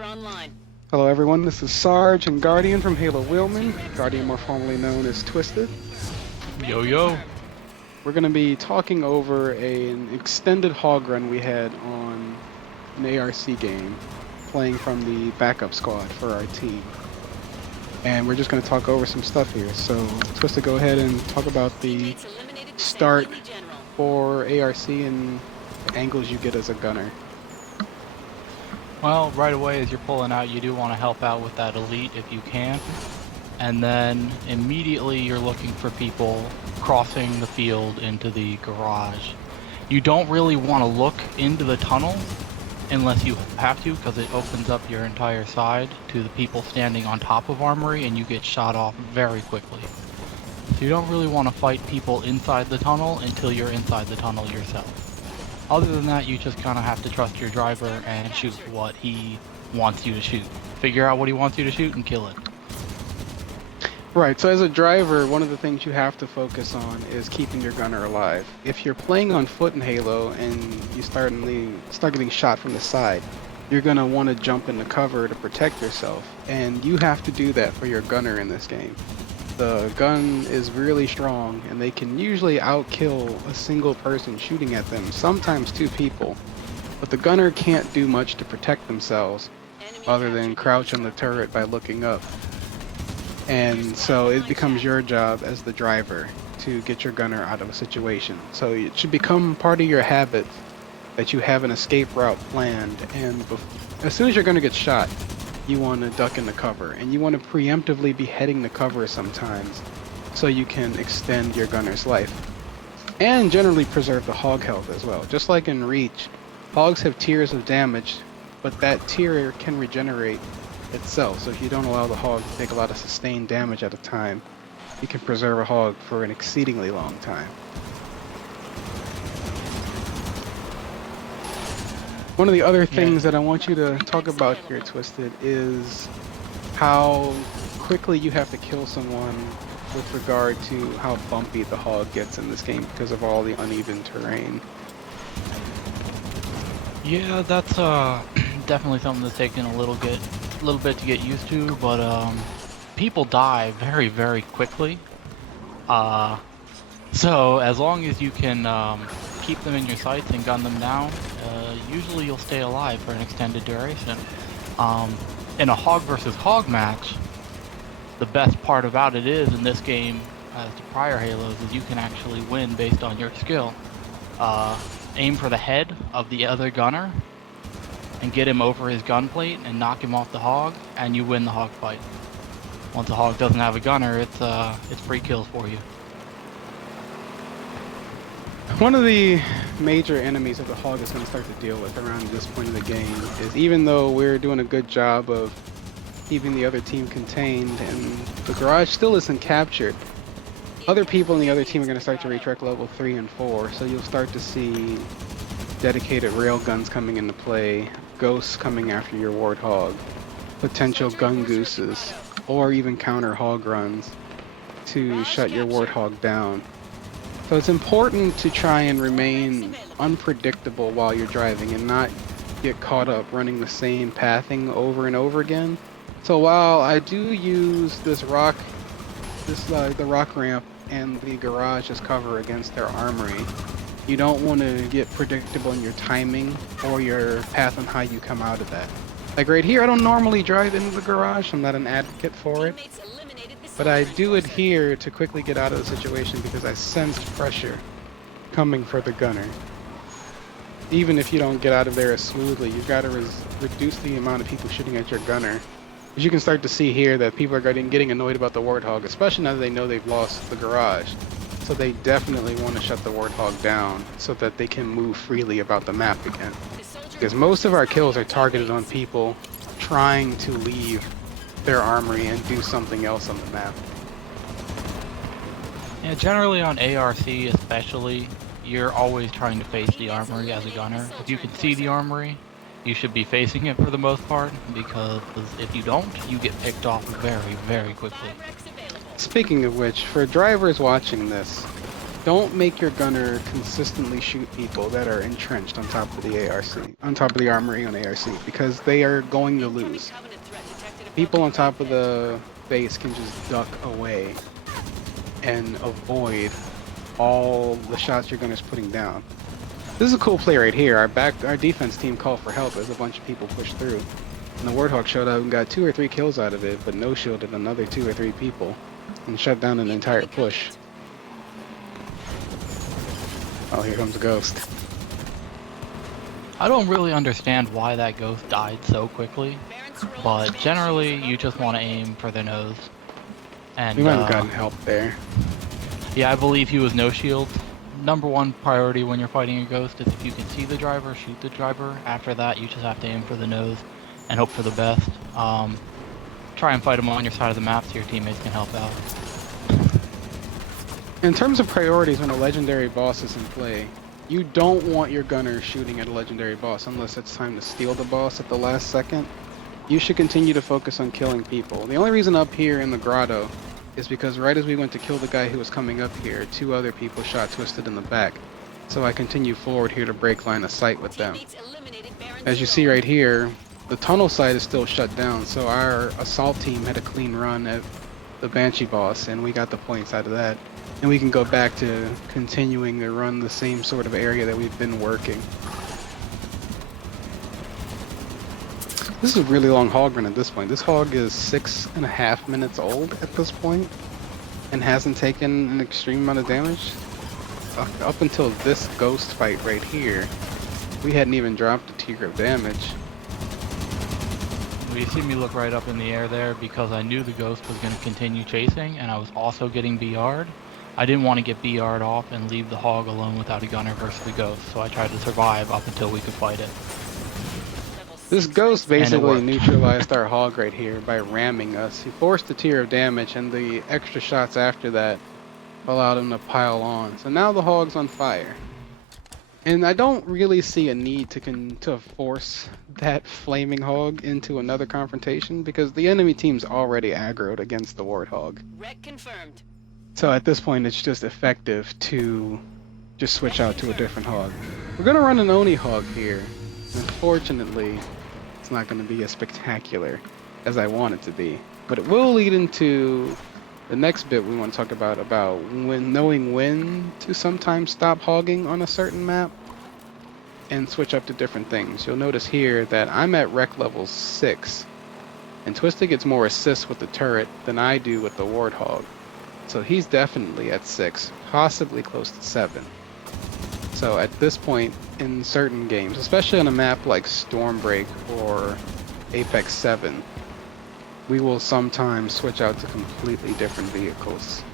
Sensor online. Hello everyone, this is Sarge and Guardian from HaloWheelmen, Guardian more formerly known as Twisted. Yo yo! We're going to be talking over an extended hog run we had on an ARC game, playing from the backup squad for our team. And we're just going to talk over some stuff here. So, Twisted, go ahead and talk about the start for ARC and the angles you get as a gunner. Well, right away as you're pulling out, you do want to help out with that elite if you can. And then immediately you're looking for people crossing the field into the garage. You don't really want to look into the tunnel unless you have to, because it opens up your entire side to the people standing on top of armory and you get shot off very quickly. So you don't really want to fight people inside the tunnel until you're inside the tunnel yourself. Other than that, you just kind of have to trust your driver and shoot what he wants you to shoot. Figure out what he wants you to shoot and kill it. Right, so as a driver, one of the things you have to focus on is keeping your gunner alive. If you're playing on foot in Halo and you start getting shot from the side, you're going to want to jump into cover to protect yourself, and you have to do that for your gunner in this game. The gun is really strong, and they can usually outkill a single person shooting at them, sometimes two people. But the gunner can't do much to protect themselves, other than crouch on the turret by looking up. And so it becomes your job as the driver to get your gunner out of a situation. So it should become part of your habit that you have an escape route planned, and as soon as your gunner gets shot, you want to duck into cover, and you want to preemptively be heading to cover sometimes so you can extend your gunner's life and generally preserve the hog health as well. Just like in Reach, hogs have tiers of damage, but that tier can regenerate itself, so if you don't allow the hog to take a lot of sustained damage at a time, you can preserve a hog for an exceedingly long time. One of the other things that I want you to talk about here, Twisted, is how quickly you have to kill someone with regard to how bumpy the hog gets in this game because of all the uneven terrain. Yeah, that's definitely something that's taken a little bit to get used to, but people die very, very quickly. So as long as you can keep them in your sights and gun them down, usually you'll stay alive for an extended duration. In a hog versus hog match, the best part about it is, in this game, as to prior Halos, is you can actually win based on your skill. Aim for the head of the other gunner and get him over his gun plate and knock him off the hog, and you win the hog fight. Once the hog doesn't have a gunner, it's free kills for you. One of the major enemies that the hog is going to start to deal with around this point of the game is, even though we're doing a good job of keeping the other team contained and the garage still isn't captured, other people in the other team are going to start to reach level 3 and 4, so you'll start to see dedicated railguns coming into play, ghosts coming after your warthog, potential gun gooses, or even counter hog runs to shut your warthog down. So it's important to try and remain unpredictable while you're driving and not get caught up running the same pathing over and over again. So while I do use the rock ramp and the garage as cover against their armory, you don't want to get predictable in your timing or your path on how you come out of that. Like right here, I don't normally drive into the garage. I'm not an advocate for it. But I do adhere to quickly get out of the situation because I sensed pressure coming for the gunner. Even if you don't get out of there as smoothly, you've got to reduce the amount of people shooting at your gunner. As you can start to see here that people are getting annoyed about the warthog, especially now that they know they've lost the garage. So they definitely want to shut the warthog down so that they can move freely about the map again. Because most of our kills are targeted on people trying to leave their armory and do something else on the map. Yeah, generally on ARC especially, you're always trying to face the armory as a gunner. If you can see the armory, you should be facing it for the most part, because if you don't, you get picked off very, very quickly. Speaking of which, for drivers watching this, don't make your gunner consistently shoot people that are entrenched on top of the ARC. on top of the armory on ARC because they are going to lose. People on top of the base can just duck away and avoid all the shots your gunner's putting down. This is a cool play right here. Our defense team called for help as a bunch of people pushed through. And the Warthog showed up and got 2 or 3 kills out of it, but no shielded another 2 or 3 people and shut down an entire push. Oh, here comes a ghost. I don't really understand why that ghost died so quickly, but generally you just want to aim for the nose. And We might have gotten help there. yeah, I believe he was no shield. Number one priority when you're fighting a ghost is if you can see the driver, shoot the driver. After that, you just have to aim for the nose and hope for the best. Try and fight him on your side of the map so your teammates can help out. In terms of priorities when a legendary boss is in play, you don't want your gunner shooting at a legendary boss unless it's time to steal the boss at the last second. You should continue to focus on killing people. The only reason up here in the grotto is because right as we went to kill the guy who was coming up here, 2 other people shot Twisted in the back. So I continue forward here to break line of sight with them. As you see right here, the tunnel side is still shut down, so our assault team had a clean run at the Banshee boss, and we got the points out of that. And we can go back to continuing to run the same sort of area that we've been working. This is a really long hog run at this point. This hog is 6.5 minutes old at this point and hasn't taken an extreme amount of damage. Up until this ghost fight right here, we hadn't even dropped a tier of damage. Well, you see me look right up in the air there because I knew the ghost was going to continue chasing, and I was also getting BR'd. I didn't want to get BR'd off and leave the hog alone without a gunner versus the ghost, so I tried to survive up until we could fight it. This ghost basically neutralized our hog right here by ramming us. He forced a tier of damage, and the extra shots after that allowed him to pile on. So now the hog's on fire. And I don't really see a need to force that flaming hog into another confrontation because the enemy team's already aggroed against the warthog. Wreck confirmed. So at this point, it's just effective to just switch out to a different hog. We're gonna run an Oni hog here. Unfortunately, it's not gonna be as spectacular as I want it to be, but it will lead into the next bit we want to talk about knowing when to sometimes stop hogging on a certain map and switch up to different things. You'll notice here that I'm at rec level 6, and Twisted gets more assists with the turret than I do with the warthog. So he's definitely at 6, possibly close to 7. So at this point in certain games, especially on a map like Stormbreak or Apex 7, we will sometimes switch out to completely different vehicles.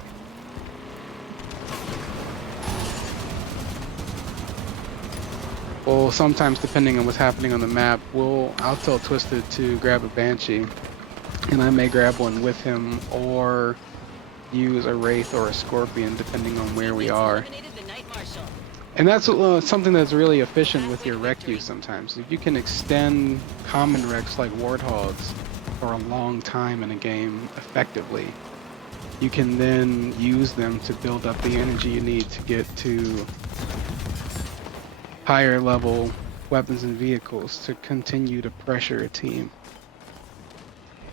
Well, sometimes depending on what's happening on the map, I'll tell Twisted to grab a Banshee, and I may grab one with him, or use a Wraith or a Scorpion depending on where we are. And that's something that's really efficient with your rec use sometimes. If you can extend common recs like Warthogs for a long time in a game effectively, you can then use them to build up the energy you need to get to higher level weapons and vehicles to continue to pressure a team.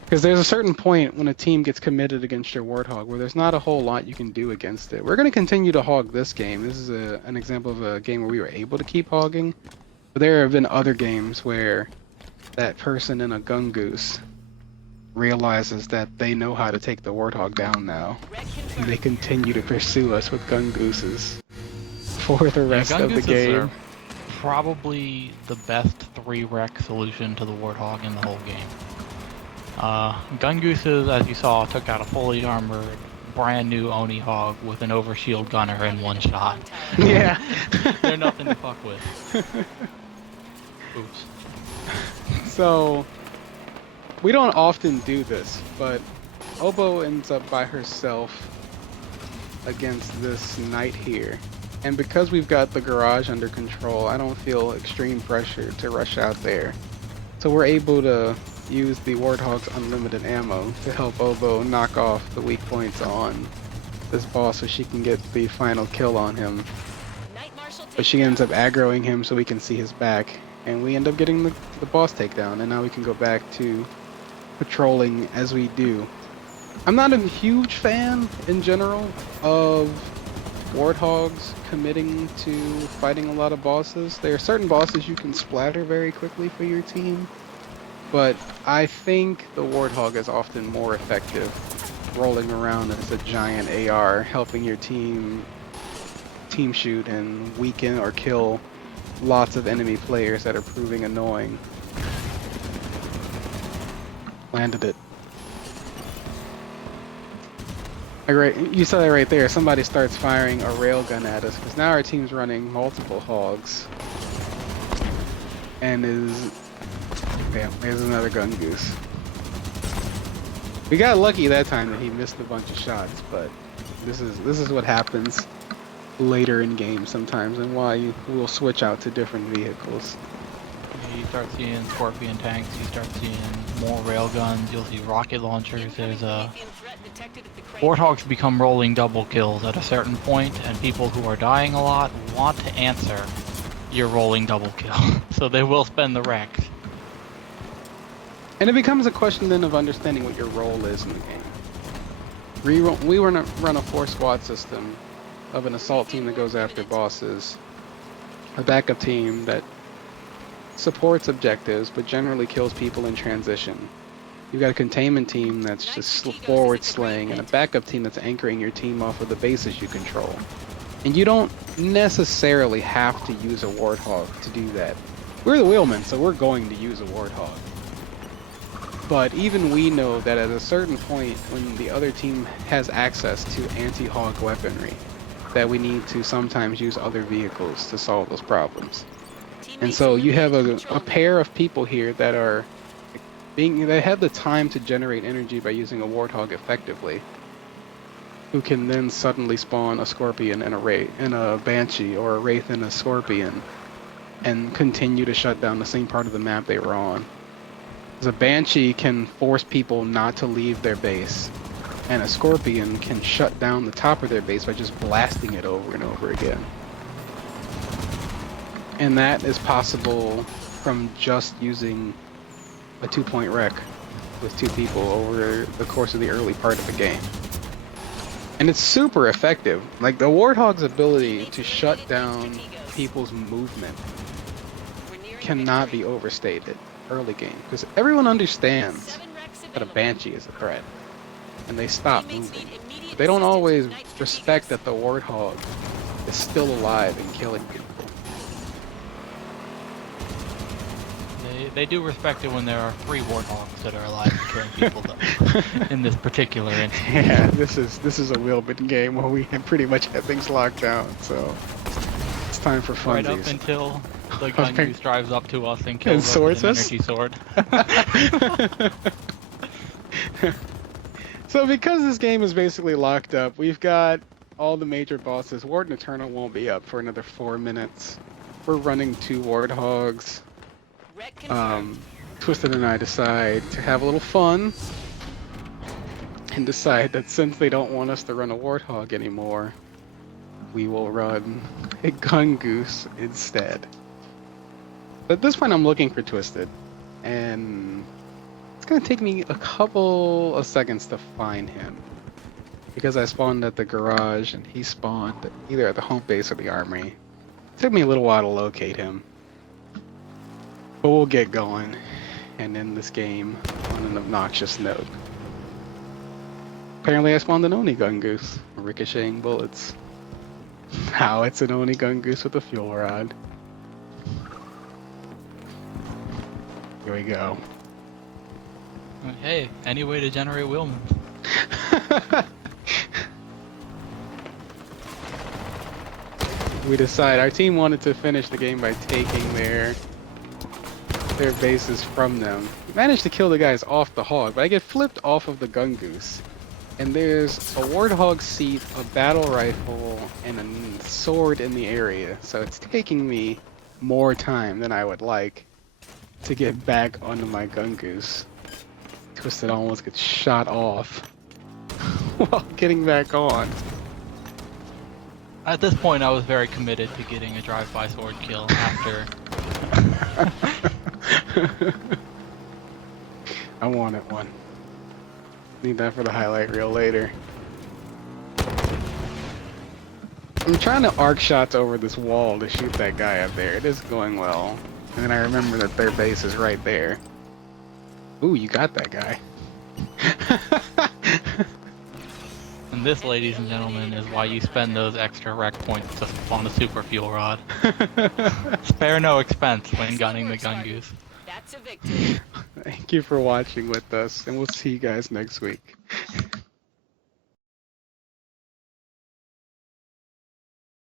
Because there's a certain point when a team gets committed against your Warthog where there's not a whole lot you can do against it. We're going to continue to hog this game. This is an example of a game where we were able to keep hogging. But there have been other games where that person in a gun goose realizes that they know how to take the Warthog down now. And they continue to pursue us with gun gooses for the rest of the game. Are probably the best 3-rec solution to the Warthog in the whole game. Gun Gooses, as you saw, took out a fully armored, brand new Oni Hog with an overshield gunner in one shot. Yeah. They're nothing to fuck with. Oops. So, we don't often do this, but Obo ends up by herself against this knight here. And because we've got the garage under control, I don't feel extreme pressure to rush out there. So we're able to use the Warthog's unlimited ammo to help Obo knock off the weak points on this boss so she can get the final kill on him. But she ends up aggroing him so we can see his back and we end up getting the boss takedown, and now we can go back to patrolling as we do. I'm not a huge fan in general of warthogs committing to fighting a lot of bosses. There are certain bosses you can splatter very quickly for your team, but I think the warthog is often more effective rolling around as a giant AR, helping your team shoot and weaken or kill lots of enemy players that are proving annoying. Landed it. You saw that right there. Somebody starts firing a railgun at us because now our team's running multiple hogs. And damn, there's another gun goose. We got lucky that time that he missed a bunch of shots, but this is what happens later in game sometimes, and why we'll switch out to different vehicles. You start seeing Scorpion tanks, you start seeing more railguns, you'll see rocket launchers. There's a warthogs become rolling double kills at a certain point, and people who are dying a lot want to answer your rolling double kill, so they will spend the rect. And it becomes a question then of understanding what your role is in the game. We run a 4-squad system of an assault team that goes after bosses, a backup team that supports objectives but generally kills people in transition. You've got a containment team that's just forward slaying, and a backup team that's anchoring your team off of the bases you control. And you don't necessarily have to use a warthog to do that. We're the wheelmen, so we're going to use a warthog. But even we know that at a certain point, when the other team has access to anti-hog weaponry, that we need to sometimes use other vehicles to solve those problems. And so you have a pair of people here that are they have the time to generate energy by using a warthog effectively, who can then suddenly spawn a scorpion and a banshee, or a wraith and a scorpion, and continue to shut down the same part of the map they were on. Because a banshee can force people not to leave their base, and a scorpion can shut down the top of their base by just blasting it over and over again. And that is possible from just using a 2-point wreck with 2 people over the course of the early part of the game. And it's super effective. Like, the warthog's ability to shut down people's movement cannot be overstated early game, because everyone understands that a banshee is a threat, and they stop moving. But they don't always respect that the warthog is still alive and killing people. They do respect it when there are 3 warthogs that are alive and killing people, though, in this particular instance. Yeah, this is a wheelman game where we pretty much have things locked down, so it's time for funsies. Right up until the gun goose drives up to us and kills us with an energy sword. So because this game is basically locked up, we've got all the major bosses. Warden Eternal won't be up for another 4 minutes. We're running 2 warthogs. Twisted and I decide to have a little fun and decide that since they don't want us to run a warthog anymore, we will run a gun goose instead. At this point, I'm looking for Twisted, and it's gonna take me a couple of seconds to find him, because I spawned at the garage and he spawned either at the home base or the armory. It took me a little while to locate him, but we'll get going and end this game on an obnoxious note. Apparently I spawned an Oni gun goose, ricocheting bullets. Now it's an Oni gun goose with a fuel rod. Here we go. Hey, any way to generate wheelmen. We decide our team wanted to finish the game by taking their bases from them. We managed to kill the guys off the hog, but I get flipped off of the gun goose. And there's a warthog seat, a battle rifle, and a sword in the area. So it's taking me more time than I would like to get back onto my gun goose. Twisted almost gets shot off while getting back on. At this point, I was very committed to getting a drive-by sword kill after. I wanted one. Need that for the highlight reel later. I'm trying to arc shots over this wall to shoot that guy up there. It is going well. And then I remember that their base is right there. Ooh, you got that guy. And this, ladies and gentlemen, is why you spend those extra rec points to spawn a super fuel rod. Spare no expense when gunning the gun goose. That's a victory. Thank you for watching with us, and we'll see you guys next week.